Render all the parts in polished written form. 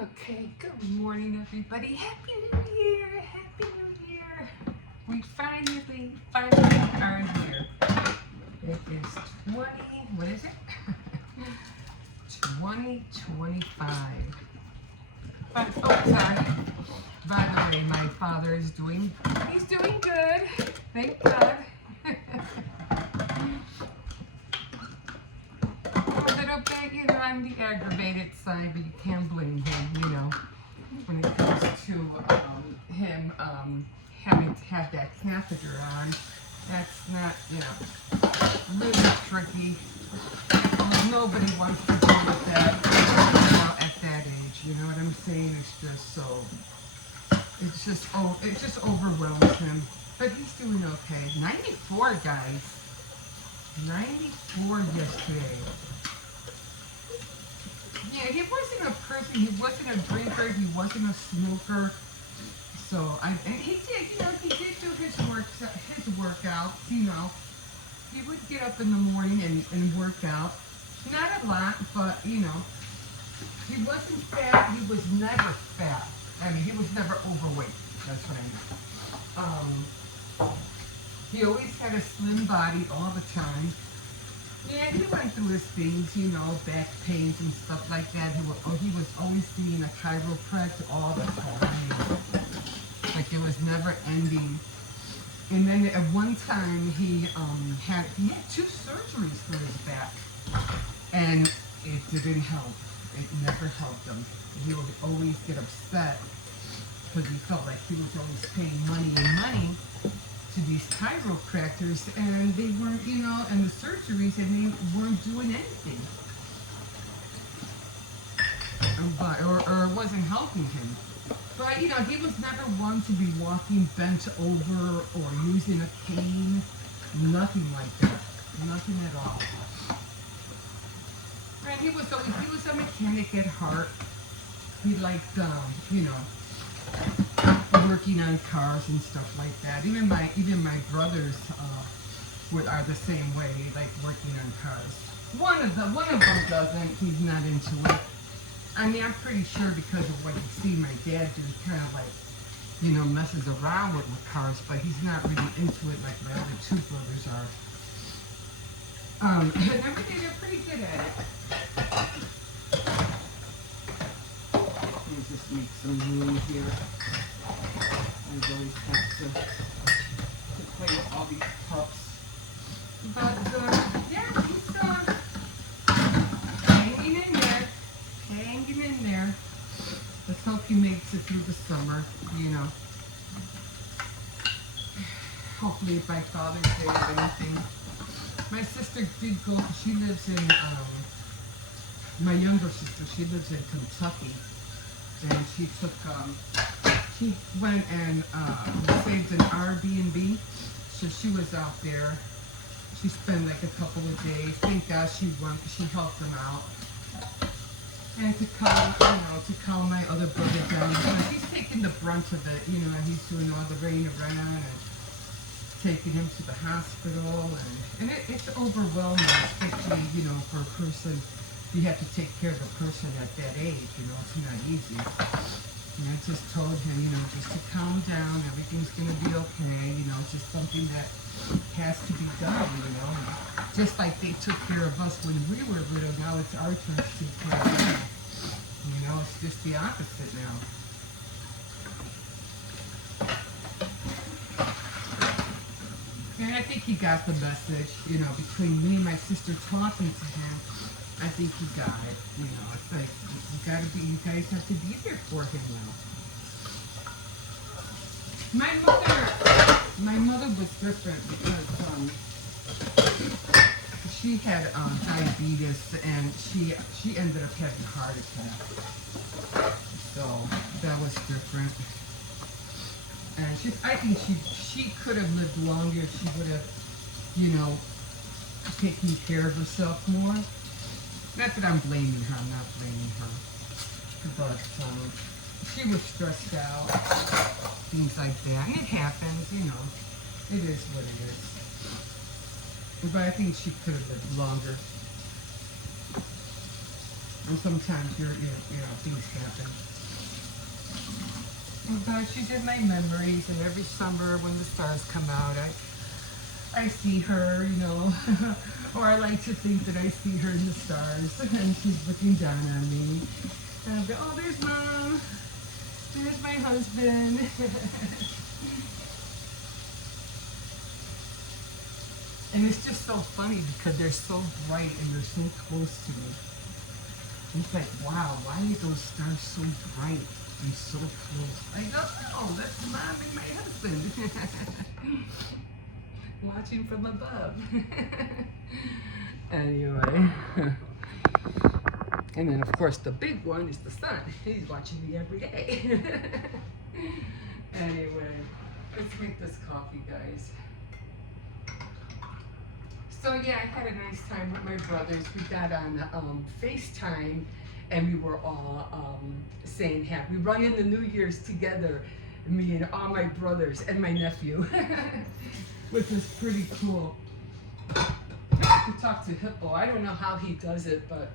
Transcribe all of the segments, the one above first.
Okay, good morning, everybody. Happy New Year! Happy New Year! We finally are here. It is what is it? 2025. But, oh, sorry. By the way, my father is he's doing good. Thank God. A little bit, on the aggravated side, but you can't blame him, when it comes to him having to have that catheter on. That's not, really tricky. Nobody wants to deal with that at that age. You know what I'm saying? It just overwhelms him. But he's doing okay. 94, guys. 94 yesterday. Yeah, he wasn't a person, he wasn't a drinker, he wasn't a smoker. So, and he did, he did do his workouts, He would get up in the morning and work out. Not a lot, but, he wasn't fat, he was never fat. I mean, he was never overweight, that's what I mean. He always had a slim body all the time. Yeah, he went through his things, back pains and stuff like that. He was always seeing a chiropractor all the time. Like it was never ending. And then at one time he had 2 surgeries for his back. And it didn't help. It never helped him. He would always get upset because he felt like he was always paying money to these chiropractors, and they weren't, and the surgeries, and they weren't doing anything. Or it wasn't helping him. But, he was never one to be walking bent over or using a cane. Nothing like that. Nothing at all. And he was a mechanic at heart. He liked, working on cars and stuff like that. Even my brothers are the same way. They like working on cars. One of them doesn't. He's not into it. I mean, I'm pretty sure because of what you see my dad do, he kind of like, messes around with cars, but he's not really into it like my other 2 brothers are. And they're pretty good at it. Let me just make some room here. I always have to play with all these pups. But, yeah, he's hanging in there. Let's hope he makes it through the summer, Hopefully by Father's Day or anything. My sister did go, she lives in, my younger sister, she lives in Kentucky. And she went and saved an Airbnb. So she was out there. She spent like a couple of days. Thank God she helped them out. And to calm my other brother down. Because he's taking the brunt of it, and he's doing all the running around and taking him to the hospital. And it's overwhelming, especially, for a person. You have to take care of a person at that age, it's not easy. And I just told him, just to calm down, everything's going to be okay, it's just something that has to be done, Just like they took care of us when we were little, now it's our turn to take care of them. It's just the opposite now. And I think he got the message, between me and my sister talking to him. I think he got it, it's like, you guys have to be there for him now. My mother was different because, she had, diabetes, and she ended up having a heart attack. So, that was different. And I think she could have lived longer if she would have, taken care of herself more. Not that I'm blaming her, I'm not blaming her. But she was stressed out, things like that. And it happens, It is what it is. But I think she could have lived longer. And sometimes things happen. but she's in my memories, and every summer when the stars come out, I see her, you know, or I like to think that I see her in the stars, and she's looking down on me. And I'll go, oh, there's Mom, there's my husband. And it's just so funny because they're so bright and they're so close to me. It's like, wow, why are those stars so bright and so close? I don't know, that's Mom and my husband. Watching from above. Anyway. And then, of course, the big one is the sun. He's watching me every day. Anyway, let's make this coffee, guys. So yeah, I had a nice time with my brothers. We got on FaceTime, and we were all saying happy. We rung in the New Year's together, me and all my brothers and my nephew, which was pretty cool. I have to talk to Hippo. I don't know how he does it, but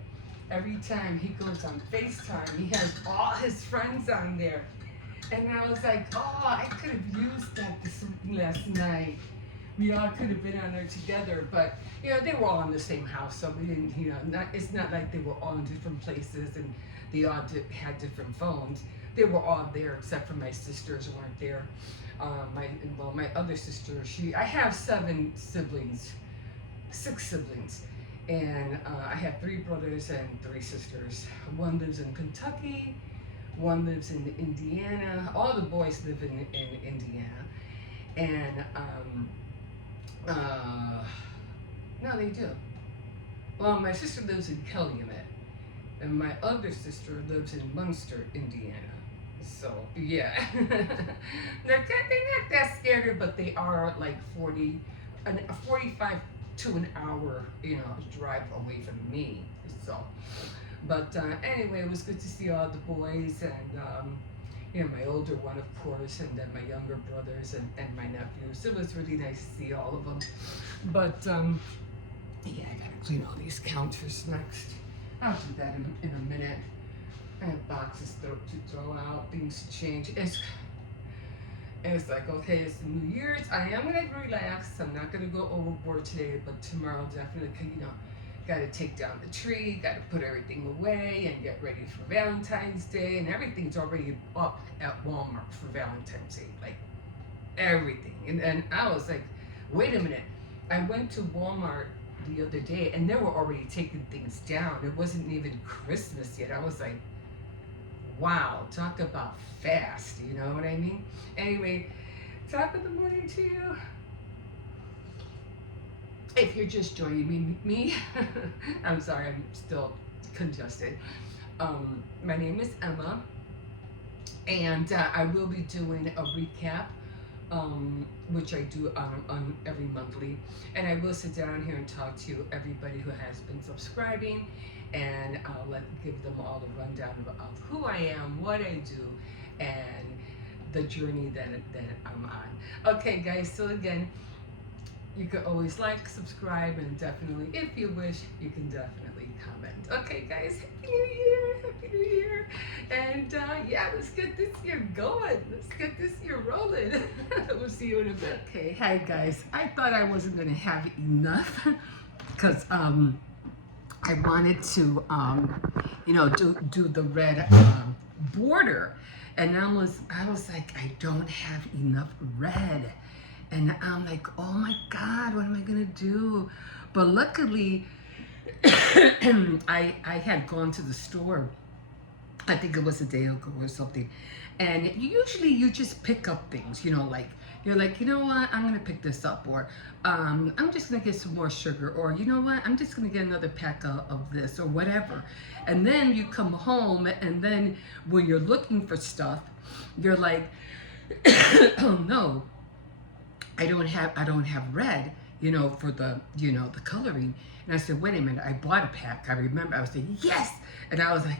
every time he goes on FaceTime, he has all his friends on there. And I was like, oh, I could have used that this last night. We all could have been on there together, but you know, they were all in the same house, so we didn't, you know, it's not like they were all in different places and they all had different phones. They were all there except for my sisters who weren't there. My other sister, I have 6 siblings, and I have 3 brothers and 3 sisters. One lives in Kentucky, one lives in Indiana. All the boys live in Indiana, and no, they do. Well, my sister lives in Calumet, and my other sister lives in Munster, Indiana. So, yeah. they're not that scary, but they are like 45 to an hour, you know, drive away from me. So, but anyway, it was good to see all the boys, and you know, my older one, of course, and then my younger brothers and my nephews. It was really nice to see all of them. But yeah, I gotta clean all these counters next. I'll do that in a minute. I have boxes to throw out, things to change. It's like, okay, it's the New Year's. I am gonna relax. I'm not gonna go overboard today, but tomorrow definitely, you know, gotta take down the tree, gotta put everything away and get ready for Valentine's Day, and everything's already up at Walmart for Valentine's Day, like everything. And I was like, wait a minute. I went to Walmart the other day and they were already taking things down. It wasn't even Christmas yet. I was like, wow, talk about fast, you know what I mean? Anyway, top of the morning to you. If you're just joining me, I'm sorry, I'm still congested. My name is Emma, and I will be doing a recap, which I do on every monthly. And I will sit down here and talk to everybody who has been subscribing, and I'll give them all the rundown of who I am, what I do, and the journey that I'm on. Okay, guys, so again, you can always like, subscribe, and definitely, if you wish, you can definitely comment. Okay, guys, Happy New Year, Happy New Year. And yeah, let's get this year going. Let's get this year rolling. We'll see you in a bit. Okay, hi guys. I thought I wasn't gonna have enough because I wanted to, you know, do the red border. And I was like, I don't have enough red. And I'm like, oh my God, what am I gonna do? But luckily, I had gone to the store, I think it was a day ago or something. And usually you just pick up things, you know, like, you're like, you know what, I'm gonna pick this up, or I'm just gonna get some more sugar, or you know what, I'm just gonna get another pack of this, or whatever. And then you come home, and then when you're looking for stuff, you're like, oh no, I don't have red, you know, for the, you know, the coloring. And I said, wait a minute, I bought a pack. I remember I was saying, yes. And I was like,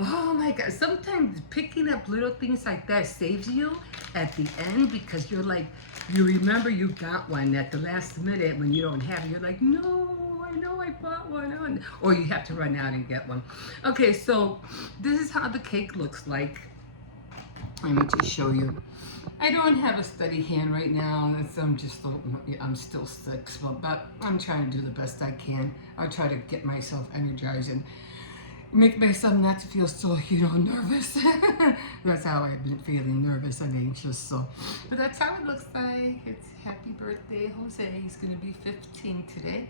oh my God. Sometimes picking up little things like that saves you at the end, because you're like, you remember you got one at the last minute when you don't have it. You're like, no, I know I bought one. Or you have to run out and get one. Okay, so this is how the cake looks like. Let me just show you. I don't have a steady hand right now. I'm still sick, but I'm trying to do the best I can. I'll try to get myself energized and make myself not to feel so, nervous. That's how I've been feeling, nervous and anxious. So, but that's how it looks like. It's happy birthday, Jose. He's gonna be 15 today.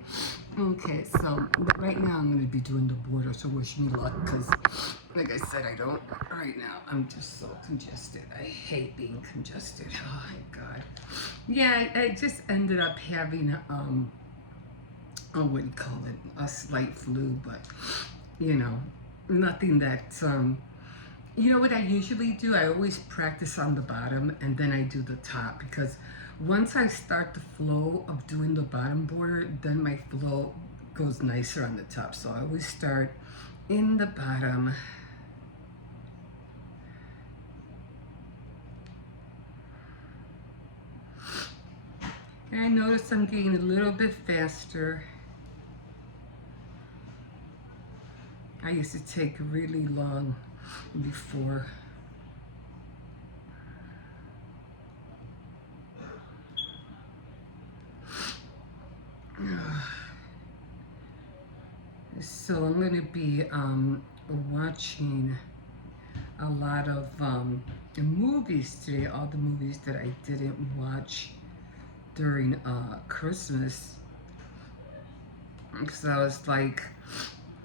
Okay, so right now I'm gonna be doing the border. So wish me luck, cause like I said, I don't. Right now I'm just so congested. I hate being congested. Oh my God. Yeah, I just ended up having what do you call it? A slight flu, but nothing that, what I usually do, I always practice on the bottom and then I do the top, because once I start the flow of doing the bottom border, then my flow goes nicer on the top. So I always start in the bottom. And I notice I'm getting a little bit faster. I used to take really long before. So I'm going to be watching a lot of movies today, all the movies that I didn't watch during Christmas. So I was like,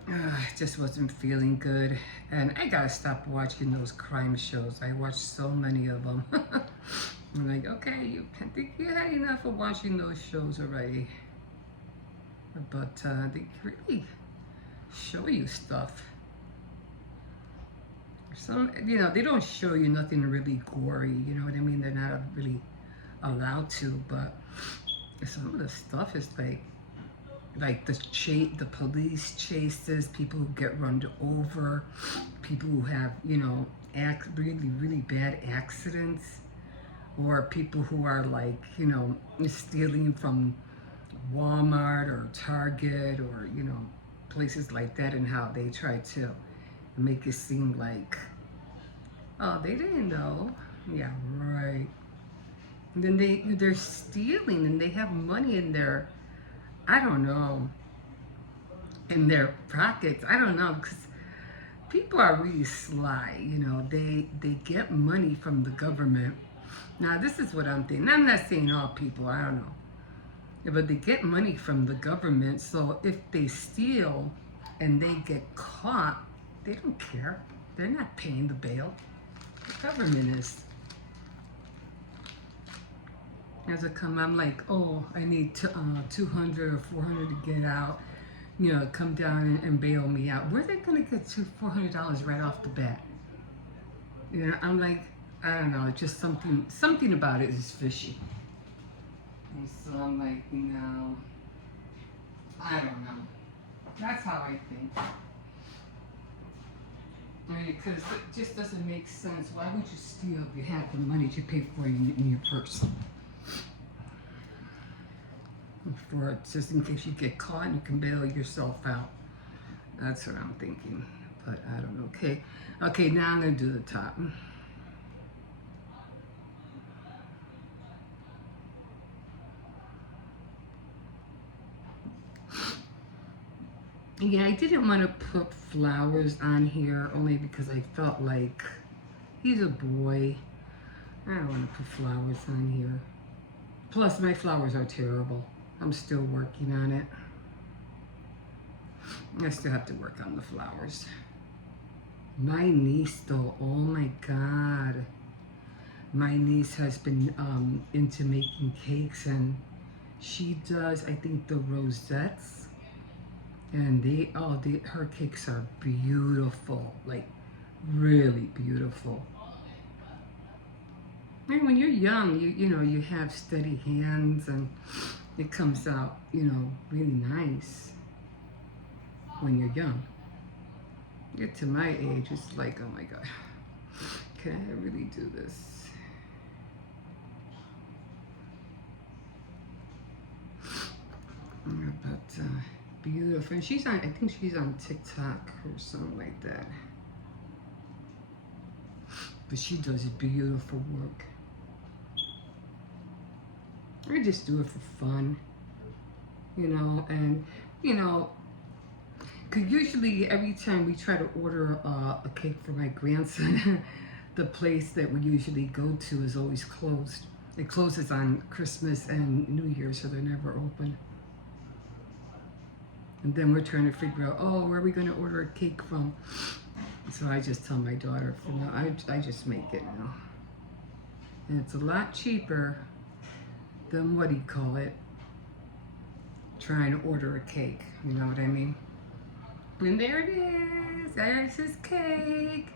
I just wasn't feeling good, and I gotta stop watching those crime shows. I watched so many of them. I'm like, okay, I think you had enough of watching those shows already. But they really show you stuff. Some, they don't show you nothing really gory. You know what I mean? They're not really allowed to, but some of the stuff is like the police chases, people who get run over, people who have really bad accidents, or people who are like stealing from Walmart or Target or places like that, and how they try to make it seem like, oh, they didn't know. Yeah, right. And then they're stealing and they have money in their, I don't know, in their pockets. I don't know, because people are really sly. They get money from the government. Now, this is what I'm thinking. I'm not saying all people, I don't know. Yeah, but they get money from the government, so if they steal and they get caught, they don't care. They're not paying the bail. The government is. As I come, I'm like, oh, I need 200 or 400 to get out. Come down and bail me out. Where are they gonna get $400 right off the bat? I'm like, I don't know. It's just something about it is fishy. And so I'm like, no, I don't know. That's how I think. Because it just doesn't make sense. Why would you steal if you have the money to pay for it in your purse? For just in case you get caught, you can bail yourself out. That's what I'm thinking. But I don't know. Okay, now I'm going to do the top. Yeah, I didn't want to put flowers on here only because I felt like he's a boy. I don't want to put flowers on here. Plus, my flowers are terrible. I'm still working on it. I still have to work on the flowers. My niece, though, oh my God. My niece has been into making cakes, and she does, I think, the rosettes. And her cakes are beautiful, like really beautiful. And when you're young, you have steady hands, and it comes out, really nice when you're young. Get to my age, it's like, oh my God, can I really do this? But beautiful. And I think she's on TikTok or something like that. But she does beautiful work. I just do it for fun, you know, and, you know, because usually every time we try to order a cake for my grandson, the place that we usually go to is always closed. It closes on Christmas and New Year, so they're never open. And then we're trying to figure out, oh, where are we going to order a cake from? So I just tell my daughter, for now, I just make it now. And it's a lot cheaper than, what do you call it, trying to order a cake. You know what I mean? And there it is. There's his cake.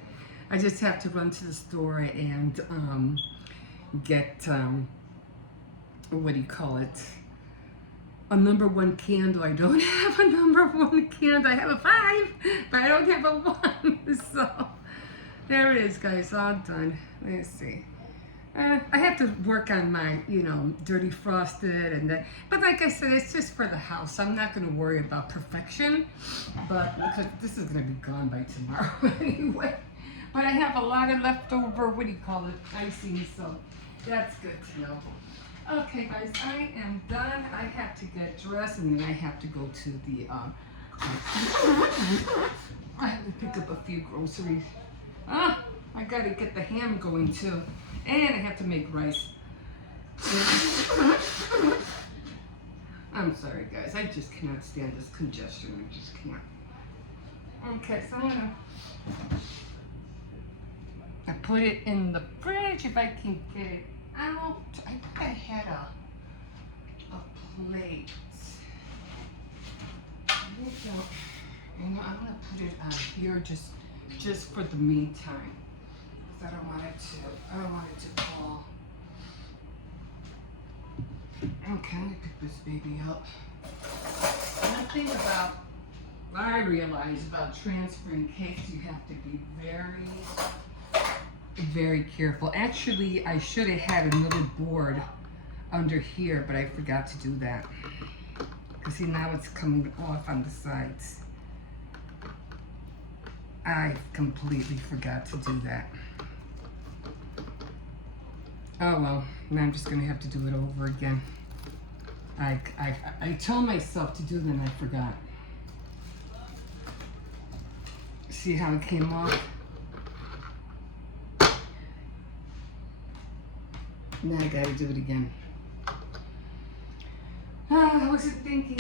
I just have to run to the store and get, what do you call it, a #1 candle. I don't have a #1 candle. I have a 5, but I don't have a 1. So there it is, guys, all done. Let's see. I have to work on my, you know, dirty frosted and that. But like I said, it's just for the house. I'm not going to worry about perfection. But because this is going to be gone by tomorrow anyway. But I have a lot of leftover, what do you call it, icing. So that's good to know. Okay, guys, I am done. I have to get dressed and then I have to go to the, I have to pick up a few groceries. I got to get the ham going too. And I have to make rice. I'm sorry, guys. I just cannot stand this congestion. I just can't. Okay, so I'm gonna put it in the fridge if I can get it out. I think I had a plate. I'm gonna put it on here just for the meantime. I don't want it to fall. Okay, let me pick this baby up. One thing I realize about transferring cakes, you have to be very, very careful. Actually, I should have had another board under here, but I forgot to do that. Because see, now it's coming off on the sides. I completely forgot to do that. Oh well, now I'm just gonna have to do it over again. I told myself to do it and I forgot. See how it came off? Now I gotta do it again. I wasn't thinking.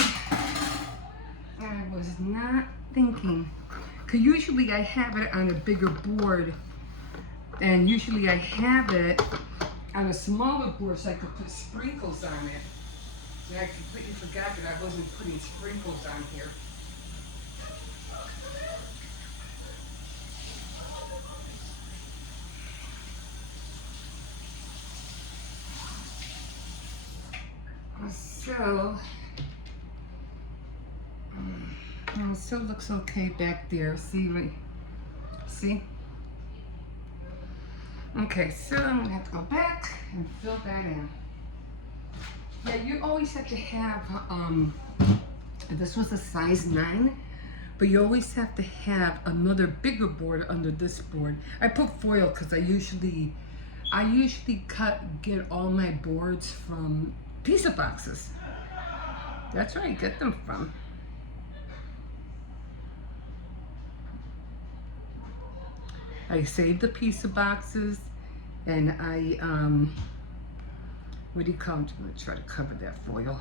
I was not thinking. Cause usually I have it on a bigger board, and usually I have it on a smaller board so I could put sprinkles on it. And I completely forgot that I wasn't putting sprinkles on here. So, it still looks okay back there. See? Okay, so I'm gonna have to go back and fill that in. Yeah, you always have to have, this was a size 9, but you always have to have another bigger board under this board. I put foil because I usually get all my boards from pizza boxes. That's where I get them from. I save the pizza boxes, and I, what do you call it? I'm gonna try to cover that foil.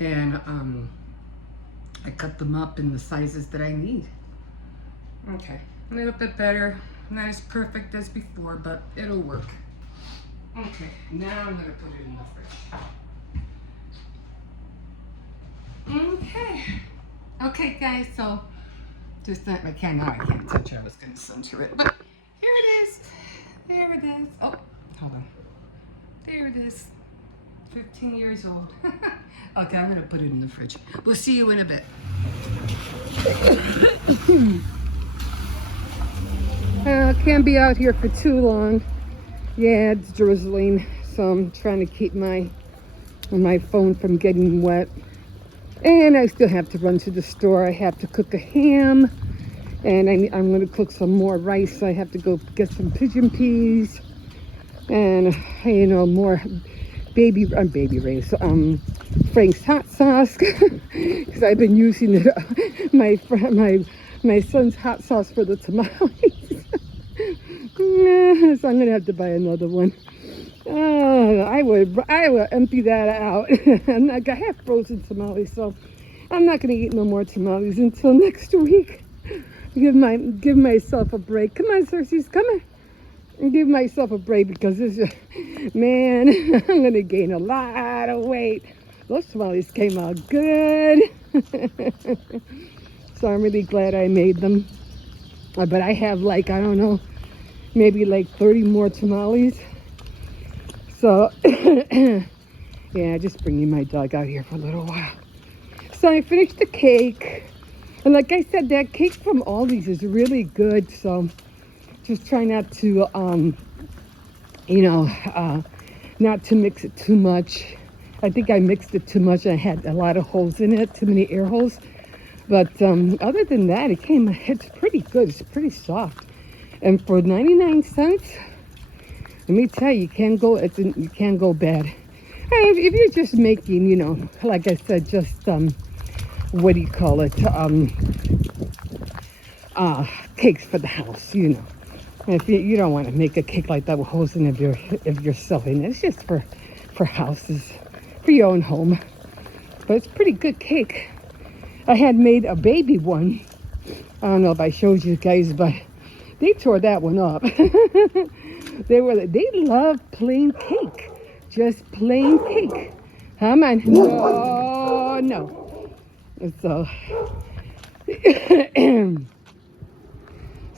And I cut them up in the sizes that I need. Okay, a little bit better. Not as perfect as before, but it'll work. Okay, now I'm gonna put it in the fridge. Okay, guys, so just that I can't touch it. I was gonna center it, but here it is. There it is. Oh, hold on. There it is. 15 years old. Okay, I'm gonna put it in the fridge. We'll see you in a bit. Can't be out here for too long. Yeah, it's drizzling, so I'm trying to keep my phone from getting wet. And I still have to run to the store. I have to cook a ham And I'm going to cook some more rice. So I have to go get some pigeon peas and, you know, more baby Ray's, Frank's hot sauce, because I've been using it, my son's hot sauce for the tamales. So I'm gonna have to buy another one. I will empty that out. I have frozen tamales, so I'm not gonna eat no more tamales until next week. Give myself a break. Come on, Cersei's, come on. And give myself a break because man, I'm gonna gain a lot of weight. Those tamales came out good. So I'm really glad I made them. But I have like, I don't know, maybe like 30 more tamales. So yeah, just bringing my dog out here for a little while. So I finished the cake. And like I said, that cake from Aldi's is really good. So just try not to, you know, not to mix it too much. I think I mixed it too much. I had a lot of holes in it, too many air holes. But other than that, it's pretty good. It's pretty soft. And for 99 cents, let me tell you, you can't go bad. If you're just making, you know, like I said, just, what do you call it? Cakes for the house, you know. If you don't want to make a cake like that with holes in it if you're selling it. It's just for houses, for your own home. But it's pretty good cake. I had made a baby one. I don't know if I showed you guys, but they tore that one up. They love plain cake. Just plain cake. Come on. No. So,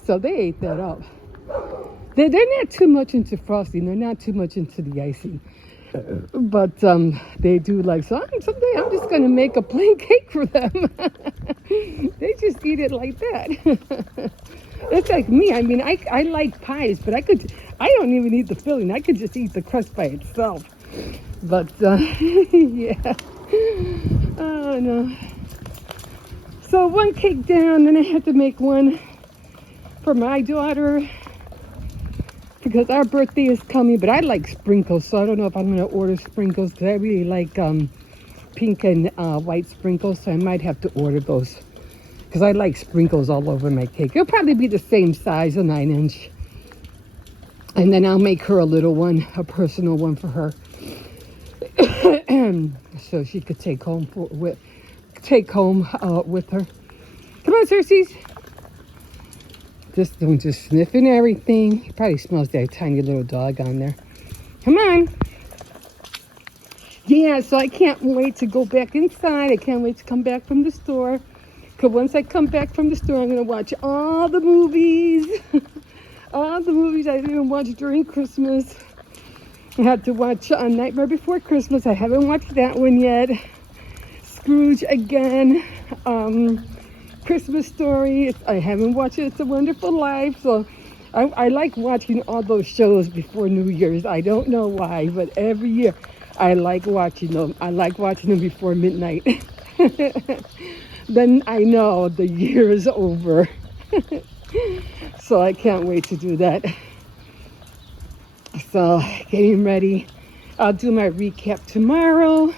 so they ate that up. They're not too much into frosting. They're not too much into the icing. But they do like, so someday I'm just going to make a plain cake for them. They just eat it like that. It's like me. I mean, I like pies, but I don't even eat the filling. I could just eat the crust by itself. But, yeah. Oh, no. So one cake down, then I had to make one for my daughter, because our birthday is coming. But I like sprinkles, so I don't know if I'm going to order sprinkles, because I really like pink and white sprinkles, so I might have to order those, because I like sprinkles all over my cake. It'll probably be the same size, a 9-inch. And then I'll make her a little one, a personal one for her, so she could take home with her. Come on, Cersei's. Just sniffing everything. He probably smells that tiny little dog on there. Come on. Yeah, so I can't wait to go back inside. I can't wait to come back from the store. Because once I come back from the store, I'm going to watch all the movies. All the movies I didn't watch during Christmas. I had to watch Nightmare Before Christmas. I haven't watched that one yet. Scrooge again. Christmas Story. I haven't watched It's a Wonderful Life. So I like watching all those shows before New Year's. I don't know why, but every year I like watching them. I like watching them before midnight. Then I know the year is over. So I can't wait to do that. So getting ready. I'll do my recap tomorrow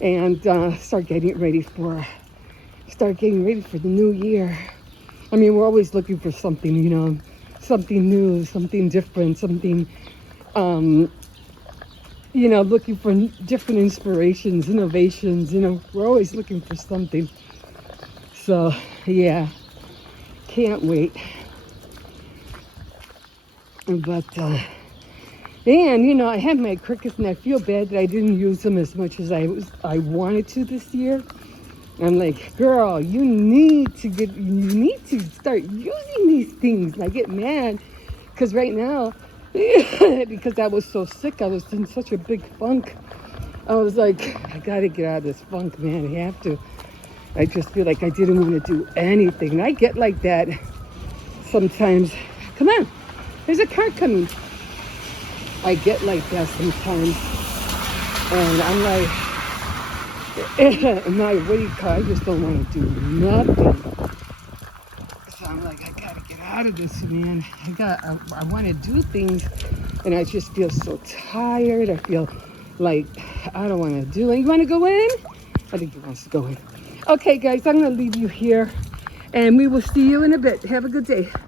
and start getting ready for the new year. I mean, we're always looking for something, you know, something new, something different, something, you know, looking for different inspirations, innovations, you know, we're always looking for something. So, yeah, can't wait. But, and, you know, I had my crickets and I feel bad that I didn't use them as much as I wanted to this year. I'm like, girl, you need to start using these things. And I get mad because right now, because I was so sick, I was in such a big funk. I was like, I gotta get out of this funk, man. I have to. I just feel like I didn't want to do anything. And I get like that sometimes. Come on, there's a car coming. I get like that sometimes. And I'm like, my waiting car, I just don't want to do nothing. So out of this, man. I want to do things, and I just feel so tired. I feel like I don't want to do it. You want to go in? I think he wants to go in. Okay, guys, I'm going to leave you here, and we will see you in a bit. Have a good day.